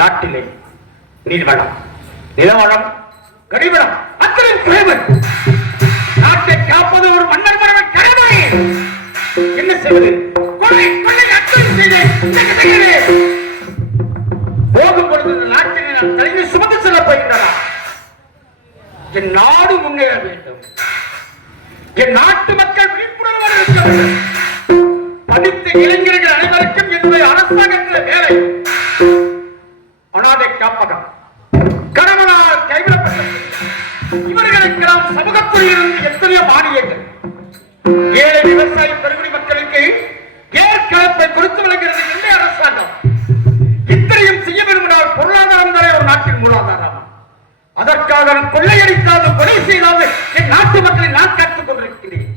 நாட்டிலே நீர்வளம், நிலவளம், கனிவளம் அத்தனை குறைவு. நாட்டை காப்பது ஒரு மன்னர் மரபின் கடமை. என்ன செய்வது? கொலை கொள்ளை அத்தனை செய்தேன். போகும் பொழுது நாட்டினை நான் தலைமை சுமந்து செல்ல போகின்றன. என் நாடு முன்னேற வேண்டும். என் நாட்டு மக்கள் விழிப்புணர்வு இருக்க வேண்டும். படித்த இளைஞர்கள் அனைவருக்கும் என்னுடைய அரசாங்கத்தில் வேலை. அனாதை காப்பகம், கணவனால் கைவிடப்பட்ட இவர்களுக்கெல்லாம் சமூகத்தில் இருந்து எத்தனையோ மானியங்கள். ஏழை விவசாய பெருங்குடி மக்களுக்கு ஏற்கனவே கொடுத்து வருகிறது இந்த அரசாங்கம். இத்தனையும் செய்ய விரும்பினால் பொருளாதாரம் தானே ஒரு நாட்டின் மூலாதாரம். அதற்காக நான் கொள்ளையடித்தாலும் கொலை செய்தாலும் என் நாட்டு மக்களை நான் கற்றுக் கொண்டிருக்கிறேன்.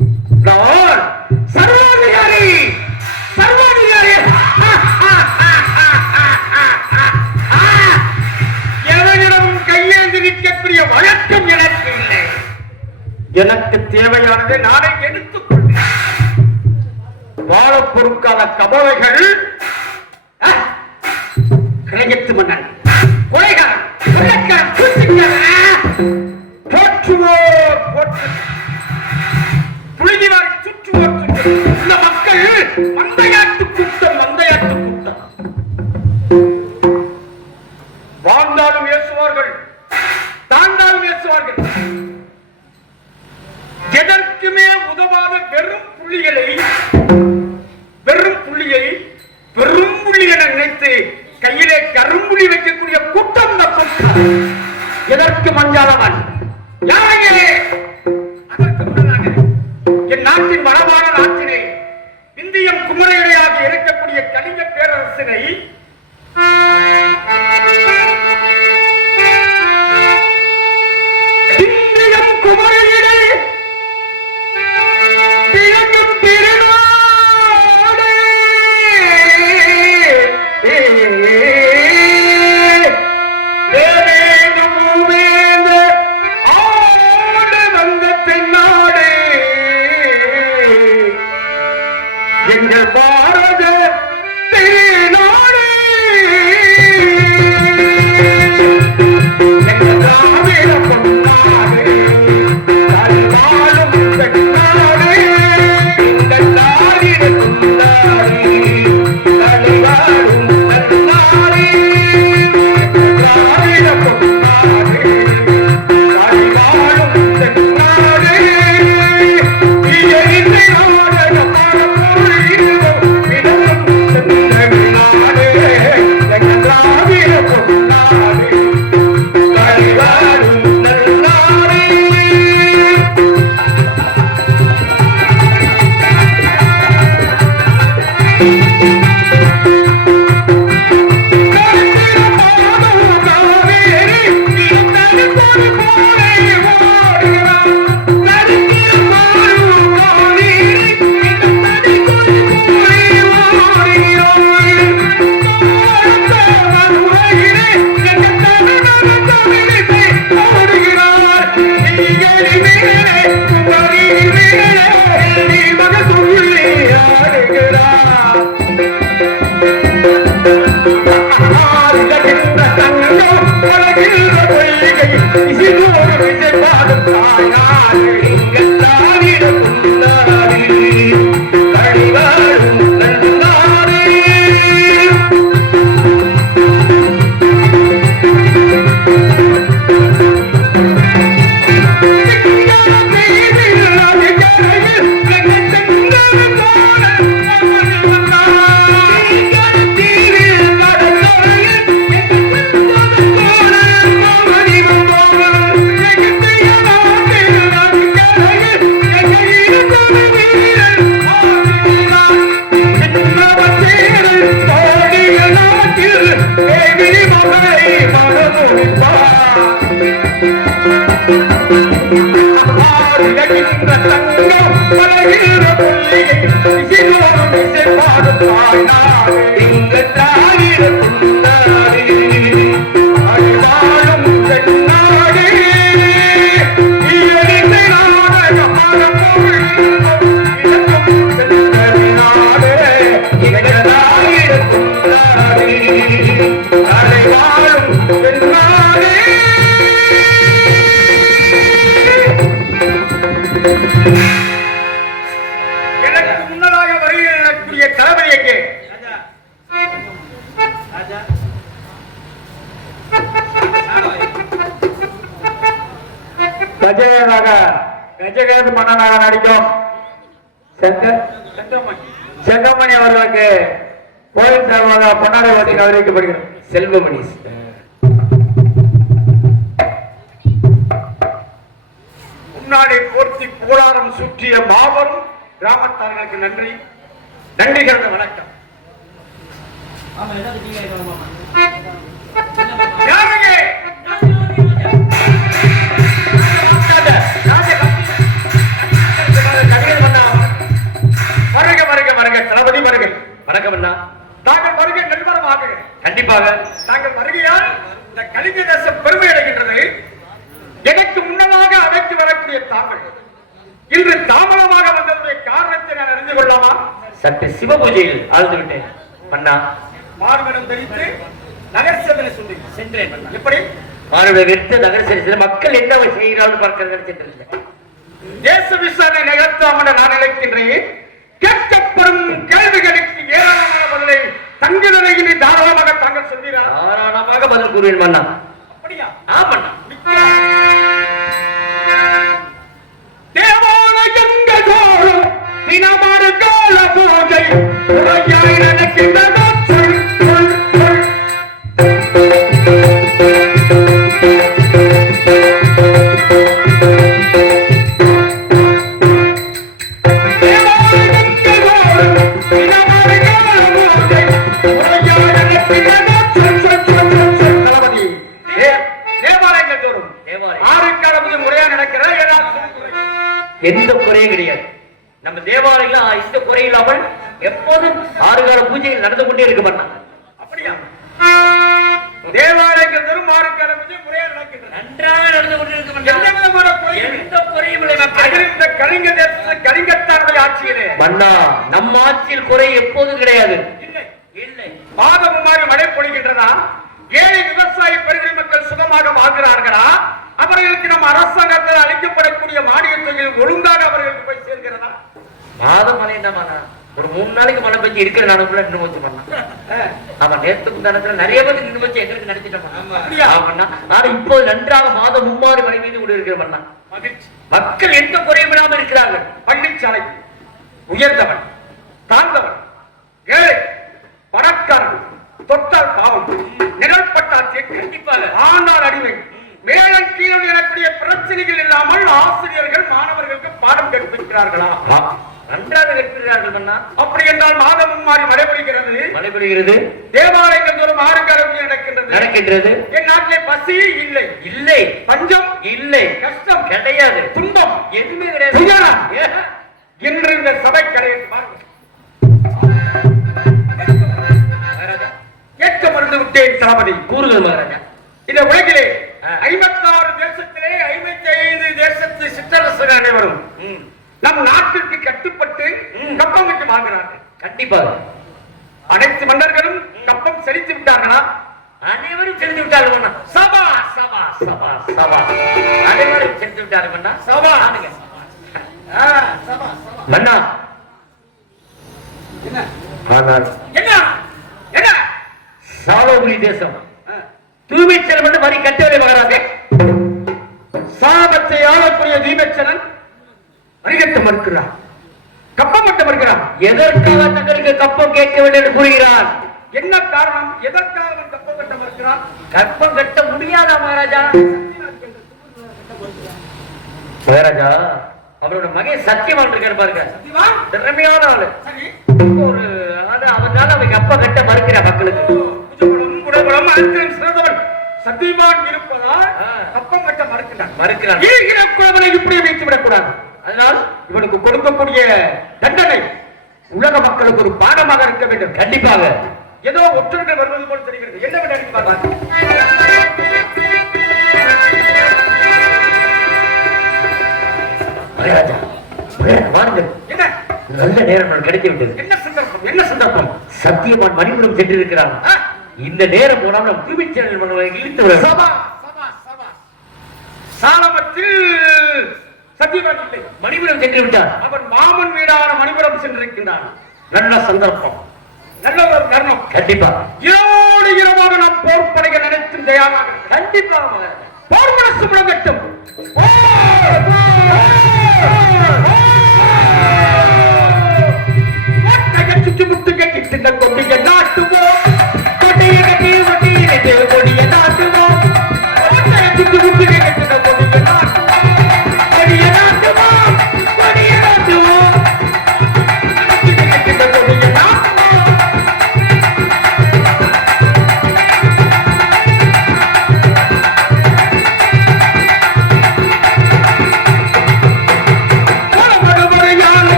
நான் சர்வாதிகாரி, சர்வாதிகாரி. எவரிடமும் கையேந்தி நிற்கக்கூடிய வழக்கம் எனக்கு இல்லை. எனக்கு தேவையானதை நானே எடுத்துக் கொள்வேன். வாழப் பொருட்கால கபவைகள், கிரகத்து மன்னன், கொலைகாரன், கொலைக்காரன், போற்றுவோர் போற்று, புழுதிவாரி சுற்றுவோர் சுற்று. இந்த மக்கள் மந்தையாட்டு கூட்டம், மந்தையாட்டு கூட்டம். வாழ்ந்தாலும் ஏசுவார்கள், தாண்டாலும் ஏசுவார்கள். எதற்குமே உதவாத வெறும் புள்ளியை பெரும் புள்ளி என நினைத்து கையிலே கரும்புள்ளி வைக்கக்கூடிய கூட்டம். எதற்கு மஞ்சாதவன்? யாரே அதற்கு முன்னதாக என் நாட்டின் வளமான நாட்டினை இந்தியம் குமரையடையாக இருக்கக்கூடிய கலிங்க பேரரசினை இந்தியம் குமரையிடை விளங்கும் திருநாடு எங்கள் பாரத திருநாடு எங்கள் திராவிட பொன்னாடு வாழும் பெண்ணாடு எங்கள் தாரிட கொண்டாடு வாழும் நன்னாடு திராவிட பொன்னாடு வாழும் பெண்ணாடு எனக்கு முன்னதாக வருகிறக்கூடிய தளபதி எங்கே? கஜகேது மன்னனாக நடிக்கும் செங்கமணி அவர்களுக்கு கோயில் சார்பாக பொன்னாடை வாசி அறிவிக்கப்படுகிறது. செல்வமணி முன்னாடி போர்த்தி கோளாரம் சுற்றிய மாபெரும் கிராமத்தார்களுக்கு நன்றி நன்றி கலந்த வணக்கம். வருக வருக வருக தளபதி வருக. வணக்கம் அண்ணா. தாங்கள் வருகை நிர்வாகமாக கண்டிப்பாக தாங்கள் வருகையால் இந்த கலிங்க தேசம் பெருமை அடைகின்றது. எனக்கு முன்னதாக அழைத்து வரக்கூடிய தாங்கள் இன்று தாமதமாக வந்ததுடைய காரணத்தை நான் அறிந்து கொள்ளலாமா? சற்று சிவ பூஜையில் ஆழ்ந்து விட்டேன் மன்னா. மார்பனம் தரித்து நகர்சபை சொல்லி சென்றேன். எப்படி மார்பை விட்டு நகர்சபை மக்கள் என்ன செய்கிறார்கள் பார்க்கிறது சென்றிருந்தேன். தேச விசாரணை நிகழ்த்தாமல் நான் நினைக்கின்றேன். கேட்கப்படும் கேள்விகளுக்கு ஏராளமான பதிலை தங்களிடையே தாராளமாக தாங்கள் சொல்வீர்கள். தாராளமாக பதில் கூறுவேன் மன்னா. அப்படியா? ஆமண்ணா. தேவாலயங்கள் தோறும் தினமொரு கால பூஜை முறையாய் நடக்கின்றன. எந்த குறையும் கிடையாது. நம்ம தேவாலயம் இந்த குறை இல்லாமல் எப்போதும் 6 கால பூஜைகள் நடந்து கொண்டே இருக்க மாட்டாங்க. அப்படியா? தேவாலயங்கள் தரும் 6 கால பூஜை முறையாக நடக்கின்றன. நன்றாக நடந்து கொண்டிருக்க எந்த விதமான குறையும் எந்த குறையும் இல்லை. இந்த கலிங்க தேசத்தில் கலிங்கத்தானுடைய ஆட்சியிலே மன்னா நம்ம ஆட்சியில் குறை எப்போதும் கிடையாது. இல்லை இல்லை. பாதம் மாறி மழை பொழிகின்றதா? ஏழை விவசாய பெருகிற மக்கள் சுகமாக வாழ்கிறார்களா? அவர்களுக்கு நம்ம அரசாங்கத்தில் அளிக்கப்படக்கூடிய மானிய தொகை ஒழுங்காக அவர்களுக்கு போய் சேர்கிறதா? மாதம் மழை என்னமாண்ணா? ஒரு 3 நாளைக்கு மழை பெஞ்சு இருக்கிற நாடுக்குள்ள நின்று வச்சு பண்ணலாம். ஆமா, நேரத்துக்கு தானத்துல நிறைய பேருக்கு நின்று வச்சு எங்களுக்கு நடத்திட்டோம். ஆனா இப்போ நன்றாக மாதம் மும்மாறு மழை பெய்து கொண்டு இருக்கிற மக்கள் எந்த குறையும் இல்லாமல் இருக்கிறார்கள். பள்ளிச்சாலை உயர்ந்தவன் தாழ்ந்தவன் ஏழை பணக்காரன் தொட்டால் பாவம் நிழற்பட்டால் கண்டிப்பாக ஆனால் அடிமை மேலும் கீழும் எனக்கூடிய பிரச்சனைகள் இல்லாமல் ஆசிரியர்கள் மாணவர்களுக்கு பாடம் கற்பிக்கிறார்களா? நன்றாக கற்பிக்கிறார்கள். அப்படி என்றால் மாதம் மும்மாறி மழைபெறுகிறது. தேவாலயங்கள் தோறும் 6 கால பூஜை நடக்கின்றது. என் நாட்டிலே பசி இல்லை இல்லை, பஞ்சம் இல்லை, கஷ்டம் கிடையாது, துன்பம் எதுவுமே கிடையாது. இன்று இந்த சபை கிடையாது. கேட்க மறந்து விட்டேன் தளபதி. கூறுகள் மகாராஜா. இந்த உலகிலே 56 தேசத்திலே 55 தேசத்து சிற்றரசர் அனைவரும் நம் நாட்டிற்கு கட்டுப்பட்டு கப்பம் விட்டு வாங்கினார்கள். கண்டிப்பாக அனைத்து மன்னர்களும் கப்பம் செலுத்தி விட்டார்களா? அனைவரும் செலுத்தி விட்டார்கள். சபா சபா சபா சபா அனைவரும் செலுத்தி விட்டார்கள். சபா மன்னா என்ன என்ன என்ன சாலோபுரி தேசம் தூய்மை செல்வன் வரி கட்டவில்லை மகாராஜே. சாபத்தை ஆளக்கூடிய தீபச்சனன் வரிகட்ட மறுக்கிறார், கப்பம் மட்டும் மறுக்கிறார். எதற்காக தங்களுக்கு கப்பம் கேட்கவில்லை என்று கூறுகிறார்? என்ன காரணம்? எதற்காக கப்பம் கட்ட மறுக்கிறார்? கப்பம் கட்ட முடியாதா மகாராஜா? மகாராஜா அவரோட மகன் சத்தியவான் இருக்காரு பாருங்க. திறமையான ஆளு. ஒரு அவனால அவங்க கப்பம் கட்ட மறுக்கிற மக்களுக்கு சத்தியவான் இருப்பதால் கப்பம் கட்ட மறுக்கிறான். இப்படி வைத்து விடக்கூடாது. அதனால் இவனுக்கு கொடுக்கக்கூடிய தண்டனை உலக மக்களுக்கு ஒரு பாடமாக இருக்க வேண்டும். கண்டிப்பாக. ஏதோ ஒற்றர்கள் வருவது போல் தெரிகிறது. என்ன விட நல்ல நேரம் கிடைத்து விட்டது. என்ன சந்தர்ப்பம்? சத்தியவான் மணிபுரம் சென்றிருக்கிறான். இந்த நேரம் போனாலும் இழுத்து சாலமத்தில் சத்தியவான் இல்லை, மணிபுரம் சென்று விட்டார். அவன் மாமன் வீடான மணிபுரம் சென்றிருக்கின்றான். நல்ல சந்தர்ப்பம், நல்ல ஒரு தருணம். கண்டிப்பா இரவோடு இரவாக நாம் போர் படைகள் நினைத்தும் தயாராக கண்டிப்பாக போர் மனசு முழங்கட்டும். சுற்றி முட்டு கட்டிட்டு கொண்டிய நாட்டுவோம், கொடிய கட்டி வட்டி கொடிய நாட்டுவோம், சுற்றி முட்டு கட்டிட்டு கொடிய நாட்டுவோம், கொடிய நாட்டுவோம், கொடிய நாட்டுவோம், கட்டிட்டு கொடிய நாட்டுவோம்.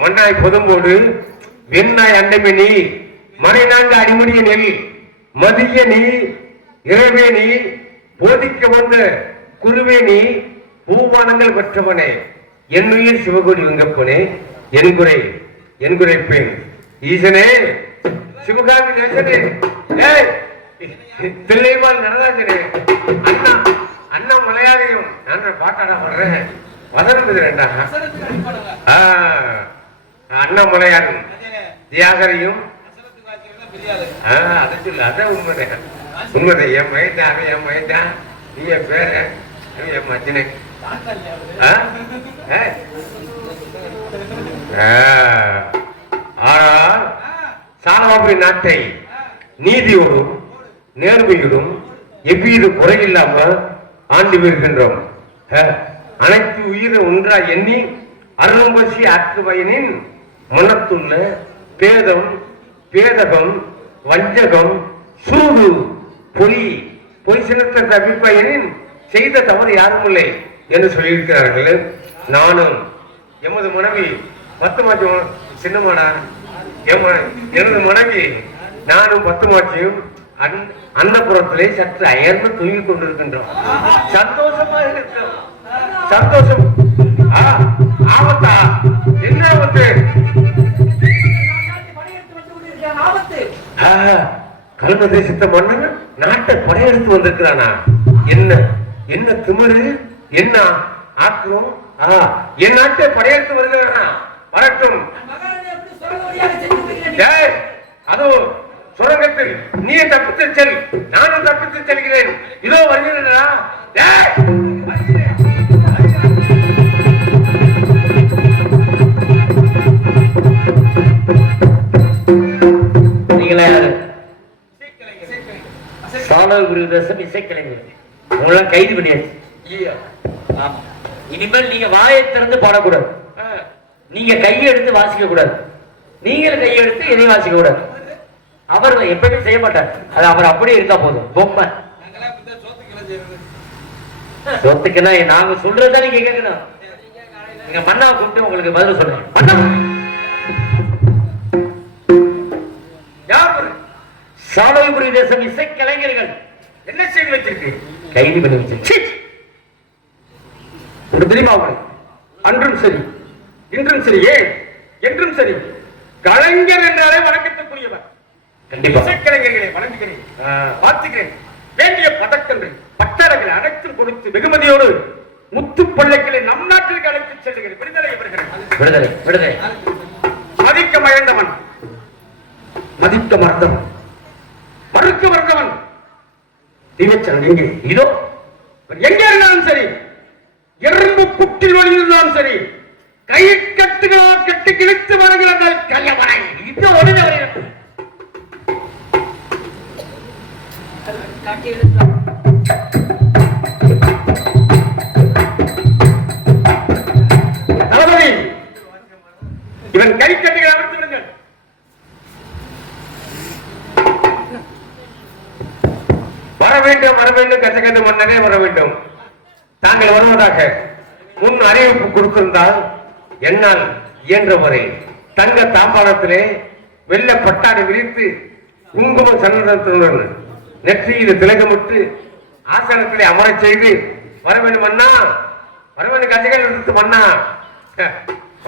மண்ணாய் புதம்போடு வெண்ணாய் அண்டமினி மனை நான்கு அடிமணிய நெல் மதிய நீ இரவே நீ போதிக்க வந்த குருவே நீ பூவானங்கள் பெற்றவனே என்னுயிர் சிவகோடி வெங்கப்பனே என்குறைப்பேன் ஈசனே சிவகாமி நேசனே தில்லைமால் நடராஜனே அண்ணா அண்ணா மலையாளையும் நான் பாட்டாடா படுறேன் வசனம் இதுடா அண்ணாமலையான் தியாகரையும் அதை சொல்லு அதான் உண்மைதான் உண்மைதான் என் மயத்தான் அவன் என் மயத்தான் நீ என் பேர என் மச்சனே ஆனால் சாணவாபுரி நாட்டை நீதியோடும் நேர்மையோடும் எவ்வித குறையில்லாம ஆண்டு வருகின்றோம். அனைத்து உயிரை ஒன்றாய் எண்ணி அரும்பசி ஆற்று பயனின் மனத்துள்ள பேதம் பேதகம் வஞ்சகம் சூடு பொய் சினத்த தவிப்பயனின் செய்த தவறு யாரும் இல்லை என்று சொல்லியிருக்கிறார்கள். நானும் எமது மனைவி 10 மாதம் சின்னமானா எனது மனைவி நானும் 10 மாதம் அந்த புறத்திலே சற்று அயர்ந்து தூங்கிக் கொண்டிருக்கின்றோம். சந்தோஷமா இருக்கிறோம். சந்தோஷம் ஆபத்தா என்ன ஆபத்து? கல்ம தேசத்தை மன்னன் நாட்டை படையெடுத்து வந்திருக்கிறானா? என்ன என்ன திமிரு என்ன ஆக்கிறோம்? என் நாட்டை படையெடுத்து வருகிறானா? வரட்டும். அதோ சுரங்கத்தில் நீ தப்பித்து செல், நானும் தப்பித்து செல்கிறேன். இதோ வருகிறா. இசைக்கலைஞர் உங்களெல்லாம் கைது பண்ணியாச்சு. இனிமேல் நீங்க வாயை திறந்து பாடக்கூடாது, நீங்க கையை எடுத்து வாசிக்க கூடாது, நீங்களும் கையை எடுத்து எதையும் வாசிக்க கூடாது. அவர் எப்பவுமே செய்ய மாட்டார். அது அவர் அப்படியே இருந்தா போதும். பொம்மை சொத்துக்குன்னா நாங்க சொல்றதா நீங்க கேட்கணும். நீங்க மண்ணா கூப்பிட்டு உங்களுக்கு பதில் சொல்றேன். மன்னா யார்? சாலைபுரி தேசம் இசைக்கலைஞர்கள் என்ன செய்து வச்சிருக்கு? கைது பண்ணி வச்சிருக்கு. தெரியுமா? அன்றும் சரி இன்றும் சரி என்றும் சரி கலைஞர் என்றாலே வணக்கத்துக்குரியவர். கண்டிப்பா இசைக்கலைஞர்களை வணங்குகிறேன், பார்த்துக்கிறேன். வேண்டிய பதக்கங்கள் பட்டறைகளை அனைத்தும் கொடுத்து வெகுமதியோடு முத்து பள்ளைகளை நம் நாட்டிற்கு அழைத்து செல்லுகிறேன். விடுதலை வருகிறேன். விடுதலை விடுதலை மதிக்க மயந்தவன் மதிக்க மறந்தவன், மறுக்க மறந்தவன் விவேச்சரன் எங்கே? இதோ எங்கே இருந்தாலும் சரி, எறும்பு புட்டில் ஒளிந்தாலும் சரி, கை கட்டுகளோ கட்டி கிழித்து வருகிற கல்யாண இது ஒளிந்து வருகிறது. தளபதி, இவன் கை கட்டுகளை அவிழ்த்து விடுங்கள். வர வேண்டும் கசகத மன்னரே வர வேண்டும். தாங்கள் வருவதாக முன் அறிவிப்பு கொடுத்திருந்தால் என்னால் இயன்றவரை தங்க தாம்பாளத்திலே வெள்ள பட்டாடை விரித்து குங்கும சந்தனத்துடன் நெற்றியில் திலகமிட்டு ஆசனத்திலே அமரச் செய்து வர வேண்டும் அண்ணா, வர வேண்டும் கசகத்து மன்னா,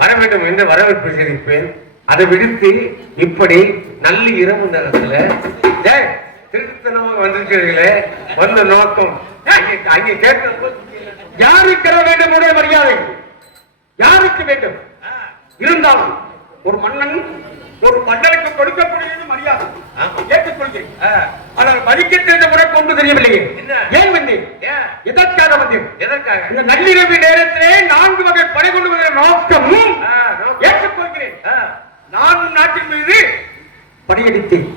வர வேண்டும் என்று வரவேற்பு செய்திருப்பேன். அதை விடுத்து இப்படி நல்ல இரவு நேரத்துல திருத்தனமாக வந்திருக்கிறீர்களே, வந்த நோக்கம் அங்கே கேட்க யாருக்கு வேண்டும் உடைய மரியாதை யாருக்கு வேண்டும் இருந்தாலும் ஒரு மன்னன் ஒரு மன்னனுக்கு கொடுக்கக்கூடியது மரியாதை ஏற்றுக்கொள்கிறேன். ஆனால் மதிக்க தெரிந்த முறை கொண்டு தெரியவில்லையே. ஏன் வந்தேன்? எதற்காக வந்தேன்? எதற்காக? இந்த நள்ளிரவு நேரத்திலே 4 வகை படை கொண்டு வருகிற நோக்கம் ஏற்றுக்கொள்கிறேன். நான் நாட்டின் மீது படையெடுத்தேன்.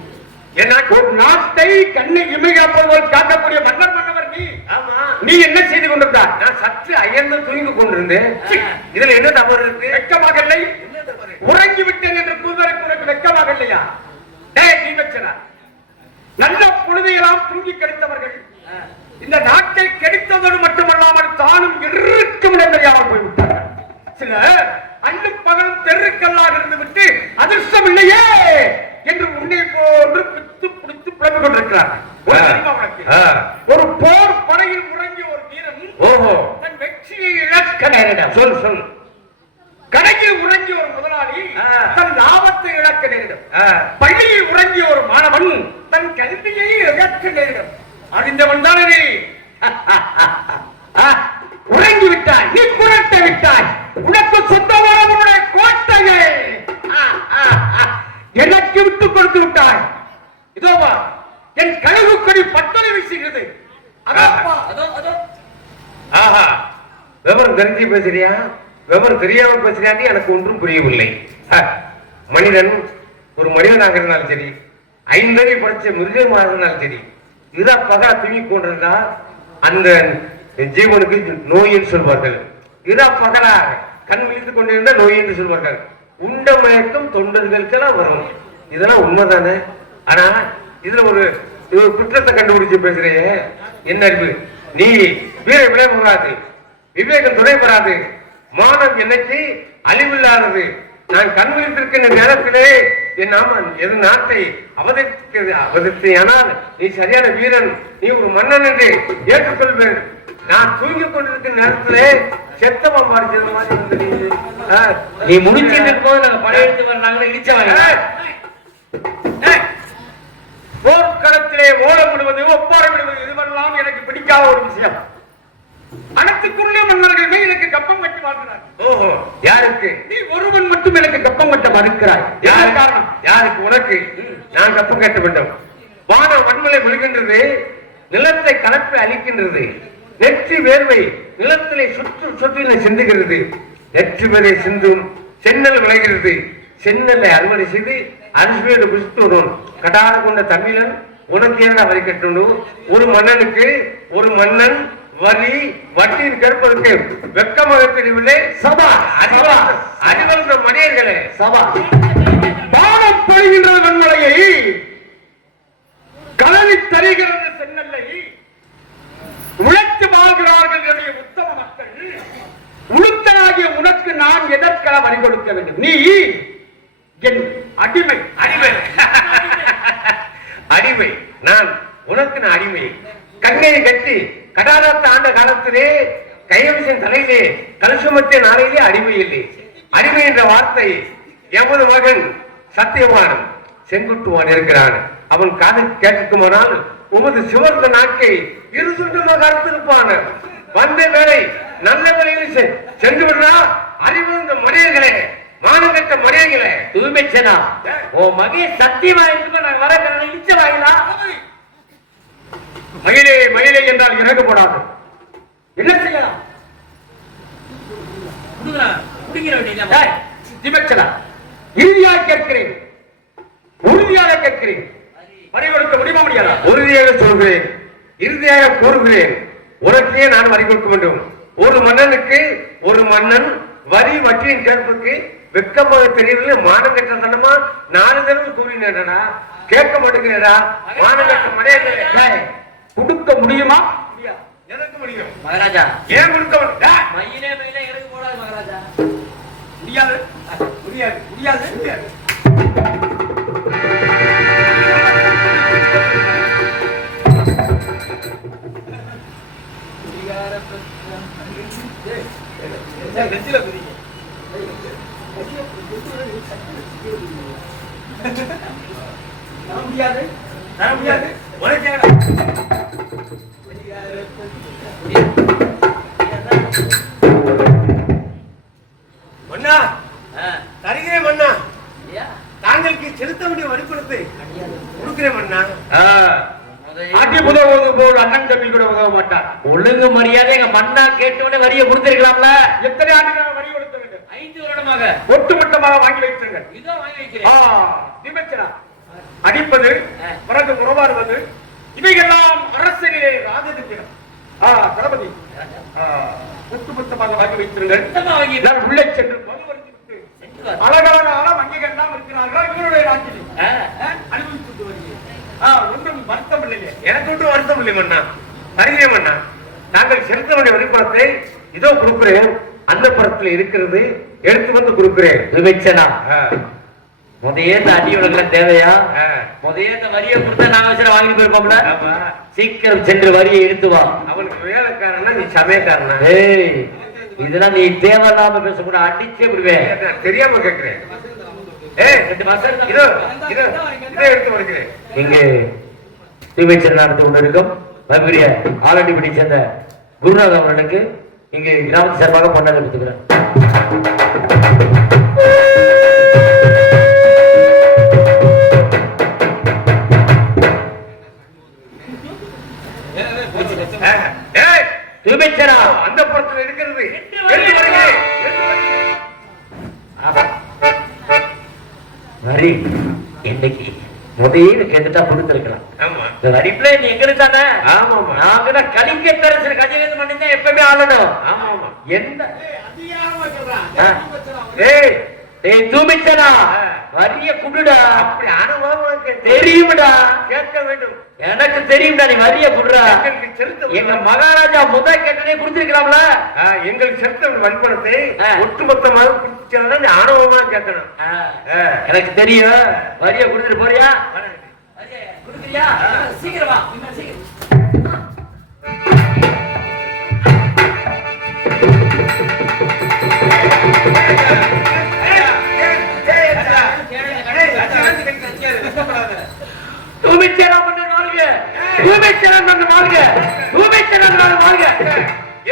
ஒரு நாட்டை கண்ணை இமையாப்போல் காக்கக்கூடிய மன்னர் மன்னவர் நீ. நீ என்ன செய்து கொண்டிருந்தார்? நான் சற்று அயர்ந்து தூங்கி கொண்டிருந்தேன். இதுல என்ன தவறு இருக்கு? வெட்கமாக இல்லை? உறங்கி விட்டேன் என்று கூறுவதற்கு உனக்கு வெட்கமாக இல்லையா? நல்ல பொழுதையெல்லாம் தூங்கி கெடுத்தவர்கள் இந்த நாட்டை கெடுத்ததோடு மட்டுமல்லாமல் தானும் இருக்கும் தெரியாமல் போய்விட்டார்கள். சில அன்னும் பகலும் தெருக்கல்லாக இருந்து விட்டு அதிர்ஷ்டம் இல்லையே என்று உன்னை போன்று பித்து பிடித்து பிளந்து கொண்டிருக்கிறார்கள். ஒரு போர் படையில் உறங்கிய ஒரு வீரன் தன் வெற்றியை இழக்க நேரிடும். சொல் சொல். கடையில் உறங்கிய ஒரு முதலாளி தன் லாபத்தை இழக்க நேரிடும். பள்ளியில் உறங்கிய ஒரு மாணவன் தன் கல்வியை இழக்க நேரிடும். அறிந்தவன் தானே நீ. உறங்கி விட்டாய், நீ புரட்ட விட்டாய். உனக்கு சொந்தமான உன்னுடைய கோட்டையை எனக்கு விட்டுக் கொடுத்து விட்டாய். இதோவா என் கனவு கொடி பட்டொலி வீசுகிறது. விவரம் தெரிஞ்சு பேசுறியா, விவரம் தெரியாம பேசுறியான்னு எனக்கு ஒன்றும் புரியவில்லை. மனிதன் ஒரு மனிதனாக இருந்தாலும் சரி, 5 அறிவு படிச்ச மிருகமாக இருந்தாலும் சரி, இதா பகா தூங்கி கொண்டிருந்தா அந்த ஜீவனுக்கு நோய் என்று சொல்வார்கள். இதா பகலா கண் விழித்துக் கொண்டிருந்தா நோய் என்று சொல்வார்கள். உண்ட மயக்கம் தொண்டர்களுக்கெல்லாம் வரும். இதெல்லாம் உண்மைதானே? ஆனா இதுல ஒரு குற்றத்தை கண்டுபிடிச்சு பேசுறையே, என்ன அறிவு? நீ வீர விளைவாது, விவேகம் துணை பெறாது, மானம் என்னைக்கு அழிவில்லாதது. நான் கண் விழித்திருக்கின்ற நேரத்திலே என் நாம எது நாட்டை அவதரித்தானால் நீ சரியான வீரன், நீ ஒரு மன்னன் என்று ஏற்றுக்கொள்வேன். நான் தூங்கிக் கொண்டிருக்கிற நேரத்திலே செத்தமா மாறிச்சது மாதிரி வந்து நீ முடிச்சிட்டு போது நாங்க படையெடுத்து வர்றாங்களே இடிச்சவங்க. போர்க்களத்திலே ஓடம் விடுவது, ஒப்பாரம் விடுவது இதுவெல்லாம் எனக்கு பிடிக்காத ஒரு விஷயம். அனைத்துக்குள்ளே மன்னர்கள் எனக்கு கப்பம் கட்டி வாழ்கிறார். ஓஹோ, யாருக்கு? நீ ஒருவன் மட்டும் எனக்கு கப்பம் கட்ட மறுக்கிறாய். யார் காரணம்? யாருக்கு? உனக்கு. நான் கப்பம் கட்ட வேண்டும். வான வன்மலை விழுகின்றது, நிலத்தை கலப்பை அளிக்கின்றது. நெற்றி வேர்வை நிலத்திலே சுற்றில சிந்துகிறது. நெற்றி வேர்வை சிந்தும் சென்னல் விளைகிறது. சென்னலை அறுவடை செய்து அரிசியோடு புஷ்டுவன் கடார கொண்ட தமிழன் உனக்கு என்ன வரி கட்டணும்? ஒரு மன்னனுக்கு ஒரு மன்னன் வரி வட்டியின் கேட்பதற்கு வெக்கமாக தெரியவில்லை. சபா அறிவந்த மனிதர்களே, சபா பானம் பொழிகின்ற வன்மலையை கலனி தருகிறது சென்னல்லை உழைத்து வாழ்கிறார்கள் என்னுடைய உத்தம மக்கள். உளுத்தனாகிய உனக்கு நான் எதற்காக வரி கொடுக்க வேண்டும்? நீ என் அடிமை. அடிமை அடிமை. நான் உனக்கு நான் அடிமை. கண்ணையை கட்டி கடாரத்தை ஆண்ட காலத்திலே கையமிசன் தலையிலே கலுசுமத்திய நாளையிலே அடிமை இல்லை. அடிமை என்ற வார்த்தை எமது மகன் சத்தியவான் செங்குட்டுவான் இருக்கிறான். அவன் காது கேட்குமானால் உமது சிவந்த நாக்கை இருசுண்டமாக அறுத்திருப்பான். வந்த வேலை நல்ல வேலையில் சென்று விடுறா. அறிவுந்த மனிதர்களே, மானம் கட்ட மனிதர்களே. தூய்மைச்சனா ஓ மகே சத்தியமா இருக்கு நாங்க வர இச்ச வாயிலா மகிழே மகிழே என்றால் இறகு போடாது. என்ன செய்யலாம்? திபச்சனா இறுதியாக கேட்கிறேன், உறுதியாக கேட்கிறேன். வரி கொடுக்க முடியுமா முடியாதா? உறுதியாக சொல்கிறேன், இறுதியாக கூறுகிறேன். உனக்கே நான் வரி கொடுக்க வேண்டும். ஒரு மன்னனுக்கு ஒரு மன்னன் வரி வட்டியின் கேட்பதற்கு வெக்கமாக தெரியவில்லை. மானம் கட்ட தண்டமா 4 தடவை கூறினேடா, கேட்க மாட்டேங்கிறடா. மானம் கட்ட மரியாதை கொடுக்க முடியுமா? எனக்கு முடியும் மகாராஜா. ஏன் கொடுக்க மாட்டேன்? மயிலே மயிலே எனக்கு போடாது மகாராஜா. முடியாது முடியாது முடியாது முடியாது. முடியாது முடியாது. மன்னா தருகிறேன் மன்னா. தாங்களுக்கு செலுத்த வேண்டிய வரிப்பணத்தை கொடுக்கிறேன் மன்னா. ஆட்சி உதவுவது போல் அண்ணன் தம்பி கூட உதவ மாட்டார். ஒழுங்கு மரியாதை எங்க மன்னா கேட்டவனே வரியை கொடுத்திருக்கலாம்ல. எத்தனை ஆண்டுகளாக வரி கொடுக்க வேண்டும்? 5 வருடமாக ஒட்டுமொத்தமாக வாங்கி வைத்திருங்கள். இதோ வாங்கி வைக்கிறேன். நிபச்சனா அடிப்பது பிறகு உறவாடுவது இவையெல்லாம் அரசியலே ராஜதித்திரம். தளபதி ஒட்டுமொத்தமாக வாங்கி வைத்திருங்கள். நான் உள்ளே சென்று மதுவருத்தி விட்டு அழகான வங்கிகள் இருக்கிறார்கள். இவருடைய நாட்டில் அனுபவித்து வருகிறேன். ஒன்றும் வருத்தம் இல்லையே. எனக்கு ஒன்றும் வருத்தம் இல்லை மன்னா. தருகிறேன் மன்னா. நாங்கள் செலுத்த வேண்டிய வரிப்பணத்தை இதோ கொடுக்கிறேன். அந்த படத்தில் இருக்கிறது, எடுத்து வந்து கொடுக்கிறேன். விவேச்சனா முதல்ல இந்த அடி உலகம் தேவையா? முதல்ல இந்த வரியை கொடுத்தா நாங்க வச்சு வாங்கி போயிருப்போம்ல. சீக்கிரம் சென்று வரியை எடுத்து வா. அவனுக்கு வேலைக்காரனா, நீ சமயக்காரனா? ஏய், இதெல்லாம் நீ தேவையில்லாம பேசக்கூட அடிச்சே விடுவேன். தெரியாம கேட்கிறேன். எடுத்து வருகிறேன். இங்கே தூய்மைச்சல் நடத்தி கொண்டிருக்கும் மறுபடிய ஆலடிப்படி சேர்ந்த குருநாத் அவர்களுக்கு இங்கே கிராமத்து சார்பாக பொன்னாடை கொடுத்துக்கிறேன். தூய்மைச்சனா அந்த புறத்தில் இருக்கிறது. வரி என்னைக்கு முதல்ல கேட்டுட்டா கொடுத்திருக்கலாம். வரிப்புல நீ எங்களுக்கு தானே? நாங்க கலிங்க தரசு கஜகேது பண்ணிதான் எப்பவுமே ஆளணும். எந்த தூமிச்சனா வரிய குடுடா. அப்படி அனுபவம் தெரியும்டா. கேட்க வேண்டும். எனக்கு தெரியும்டா. நீ வரிய குடுறா. எங்க மகாராஜா முதல் கேட்டனே கொடுத்திருக்கலாம்ல. எங்களுக்கு செலுத்த வரிப்பணத்தை ஒட்டுமொத்தமாக கொடுத்துச்சா நீ ஆணவமா கேட்கணும். எனக்கு தெரியும். வரிய கொடுத்துட்டு போறியா? கொடுக்குறியா? சீக்கிரமா சீக்கிரம்.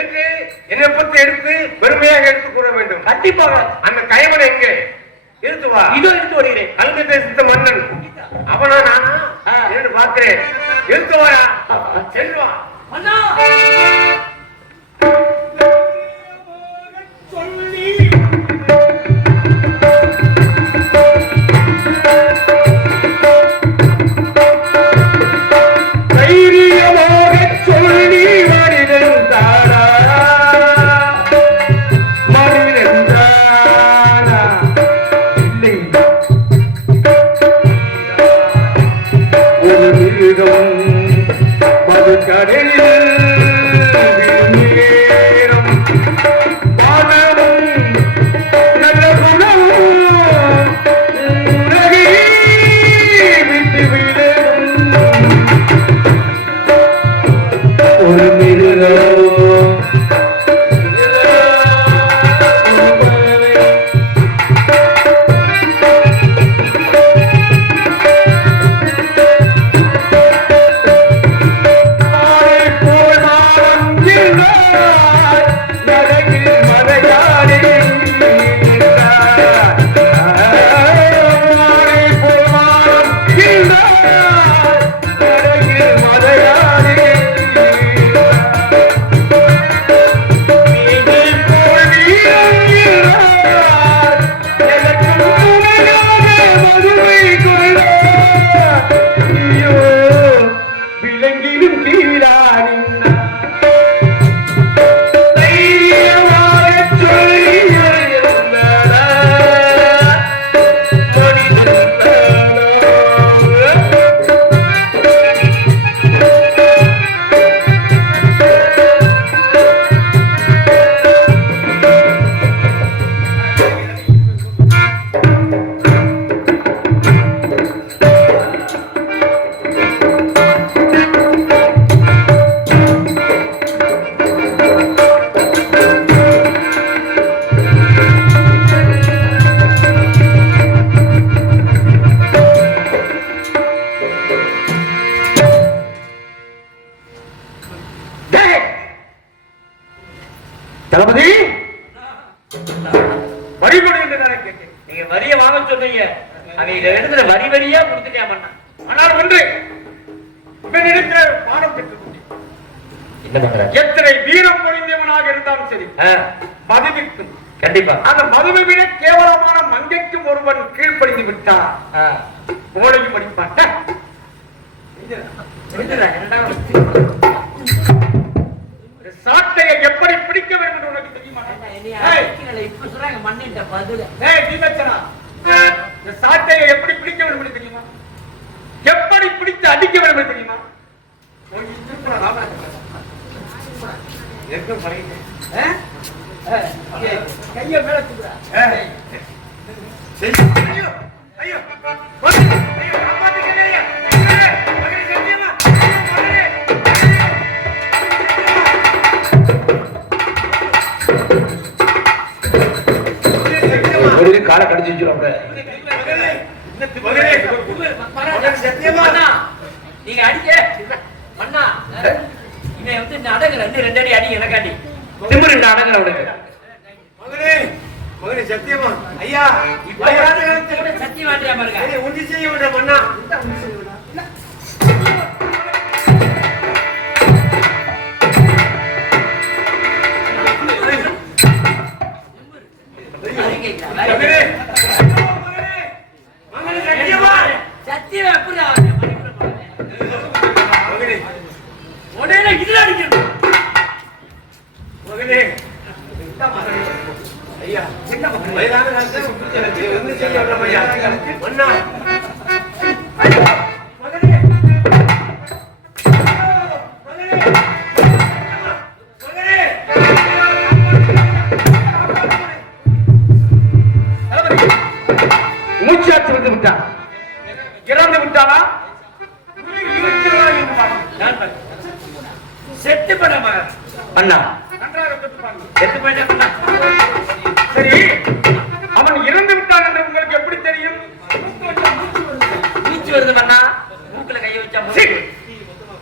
என்று என்னை பற்றி எடுத்து பெருமையாக எடுத்து கூற வேண்டும். கண்டிப்பாக. அந்த கைவன் எங்கே? எடுத்து வா. இதோ எடுத்து வருகிறேன். கல்வி தேசத்து மன்னன் அவனா நானா என்று பார்க்கிறேன். எடுத்து வாரா. செல்வா அண்ணா சொல்லி தளபதி வரி கொடு என்று நான் கேட்டேன். நீங்க வரிய வாங்க சொன்னீங்க, அவன் இதை எடுத்துல வரி வரியா கொடுத்துட்டே மன்னா. ஆனால் ஒன்று, இவனிடத்திலே பாடம் பெற்று என்ன பண்ற? எத்தனை வீரம் பொழிந்தவனாக இருந்தாலும் சரி, மதுவிற்கும் கண்டிப்பா அந்த மதுவை விட கேவலமான மங்கைக்கும் ஒருவன் கீழ்ப்படிந்து விட்டான், கோழையும் படிப்பான். சாட்டையை எப்படி பிடிக்க வேண்டும் என்று உனக்கு தெரியுமா? இப்ப சொல்றாங்க மண்ணிட்ட பதில. சாட்டையை எப்படி பிடிக்க வேண்டும் என்று தெரியுமா? எப்படி பிடித்து அடிக்க வேண்டும் என்று தெரியுமா? கைய மேல தூக்குறா. காலை கடிச்சு வச்சிருவாங்க. நீங்க அடிக்க மண்ணா, இவன் வந்து அடங்குற ரெண்டு அடி அடி எனக்காண்டி திமிரு அடங்குற உனக்கு. மகனே சத்தியமா ஐயா, இப்ப சத்தியம் வாண்டியா பாருங்க. உண்டி செய்ய வேண்டாம் மண்ணா. சத்தியம் எப்படி உடனே இதுல அடிக்கணும். மகனே ஐயா, வயதான காலத்துல ஒண்ணும் செய்ய வேண்டாம் ஐயா. மண்ணா மூச்சாச்சு வந்து விட்டான். இறந்து விட்டானா? செத்து பண்ண அண்ணா, நன்றாக தொட்டுப்பாங்க. செத்து பண்ண. சரி, அவன் இறந்து விட்டான் என்று உங்களுக்கு எப்படி தெரியும்? மூச்சு வருது பண்ணா, மூக்குல கைய வச்சா சீ,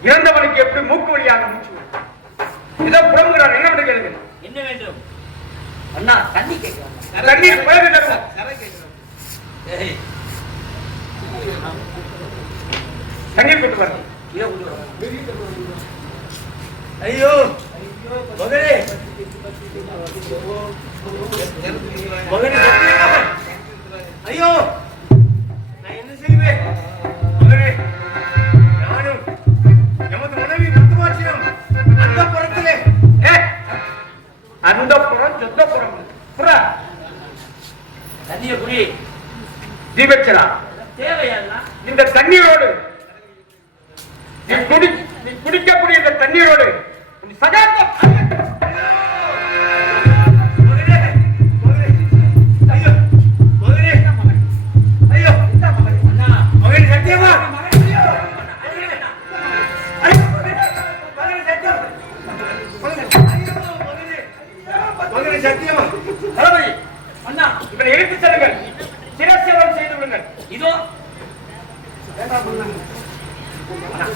இறந்தவனுக்கு எப்படி மூக்கு வழியாக மூச்சு வரும்? இதோ புலம்புகிறான், என்ன என்று கேளுங்க. என்ன வேண்டும் அண்ணா? தண்ணி கேட்கிறான். தண்ணீர் பயிர் தருவோம். தண்ணீர் கொண்டு வரணும். ஐயோ மகனே, மகனே ஐயோ, நான் என்ன செய்வேன்? மகனே, நானும் எமது மனைவி முத்துமாட்சியும் அந்த புறத்திலே அந்த புறம் சொந்த புறம் புறா தண்ணிய குடி தீபச்சலா தேவையா? இந்த தண்ணீரோடு நீ குடிக்கக்கூடிய இந்த தண்ணீரோடு சகாத்தம் சத்தியமா தளபதி அண்ணா, இவனை எடுத்துச் செல்லுங்கள், சிரசேதம் செய்து விடுங்கள். இதோ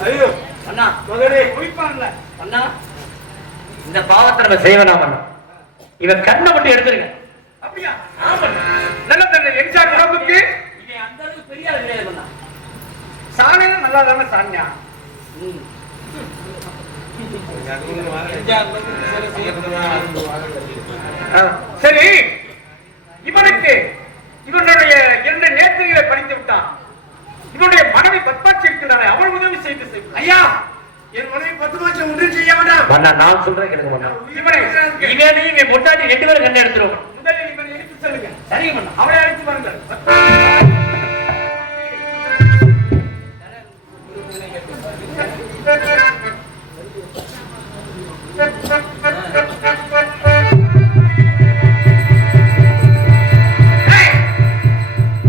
ஐயோ அண்ணா, மகனே குளிப்பான்ல அண்ணா, இந்த பாவத்தை நம்ம செய்ய வேண்டாம் அண்ணா. இவன் கண்ணை மட்டும் எடுத்துருங்க. அப்படியா? நல்ல தண்ணி என்சார் உடம்புக்கு இவன் அந்த அளவுக்கு பெரிய ஆள் கிடையாது அண்ணா. சாணையும் நல்லா தானே சாணியா? சரி, இவனுக்கு இவனுடைய 2 நேர்த்திகளை படித்து விட்டான். இவனுடைய மனைவி பத்மாட்சி இருக்கின்றானே, அவள் உதவி செய்து செய்யும். ஐயா, என் மனைவி பத்துமாட்சி ஒன்றும் செய்ய வேண்டாம். அண்ணா, நான் சொல்றேன் கேளுங்க அண்ணா. இவனை இவன் பொட்டாட்டி 2 பேரும் கண்ணை எடுத்துருவோம். முதலில் இவனை எடுத்து செல்லுங்க. சரிங்க அண்ணா. அவளை அழைத்து வாருங்கள்.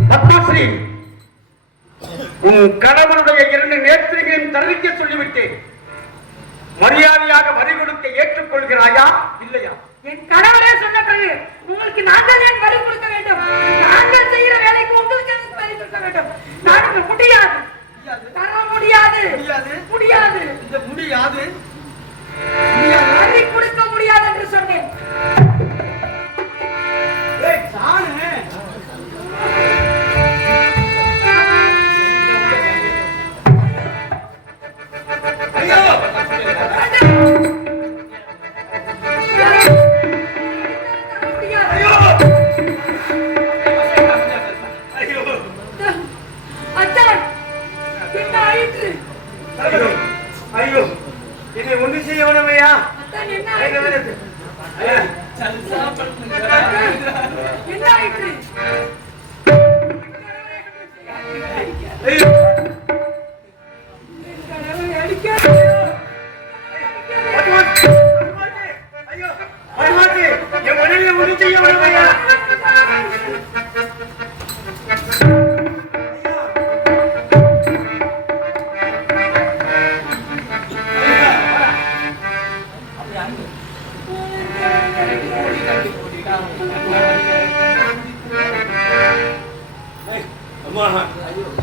பத்மஸ்ரீ, உன் கணவனுடைய 2 நேர்த்திகளையும் தள்ளிக்க சொல்லிவிட்டேன். மரியாதையாக வரி கொடுக்க ஏற்றுக்கொள்கிறாயா இல்லையா? என் கணவரே சொன்ன பிறகு உங்களுக்கு நாங்கள் ஏன் வரி கொடுக்க வேண்டும்? நாங்கள் செய்கிற வேலைக்கு உங்களுக்கு எதுக்கு வரி கொடுக்க வேண்டும்? நாங்கள் முடியாது, தர முடியாது, முடியாது, இந்த முடியாது, வரி கொடுக்க முடியாது என்று சொன்னேன். என்ன ஆயிற்று? ஐயோ ஐயோ என்னை ஒண்ணு செய்ய வேணாமையா? அத்தான் என்ன ஆயிற்று? என்ன ஆயிற்று? ஐயோ என் கணவரை அடிக்காதே. ஐயோ பரமாத்தி என் மனைவியை ஒண்ணு செய்ய வேணாமையா?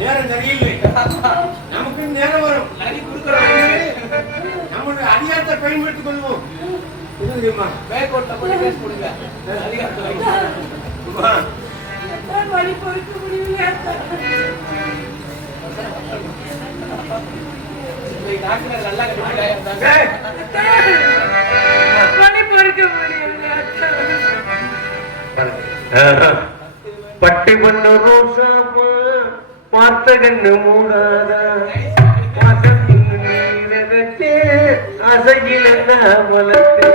நேரம் சரியில்லை. நமக்கு நேரம் வரும். நம்மளுடைய அதிகாரத்தை பயன்படுத்திக் கொள்வோம். அத்தான் வழி பொறுக்க முடியவில்லை அத்தான். வழி பொறுக்க முடியவில்லை அத்தான். பட்டு பண்ண ரோசாமா பார்த்த கண்ணு மூடாதா அசையில வளர்த்து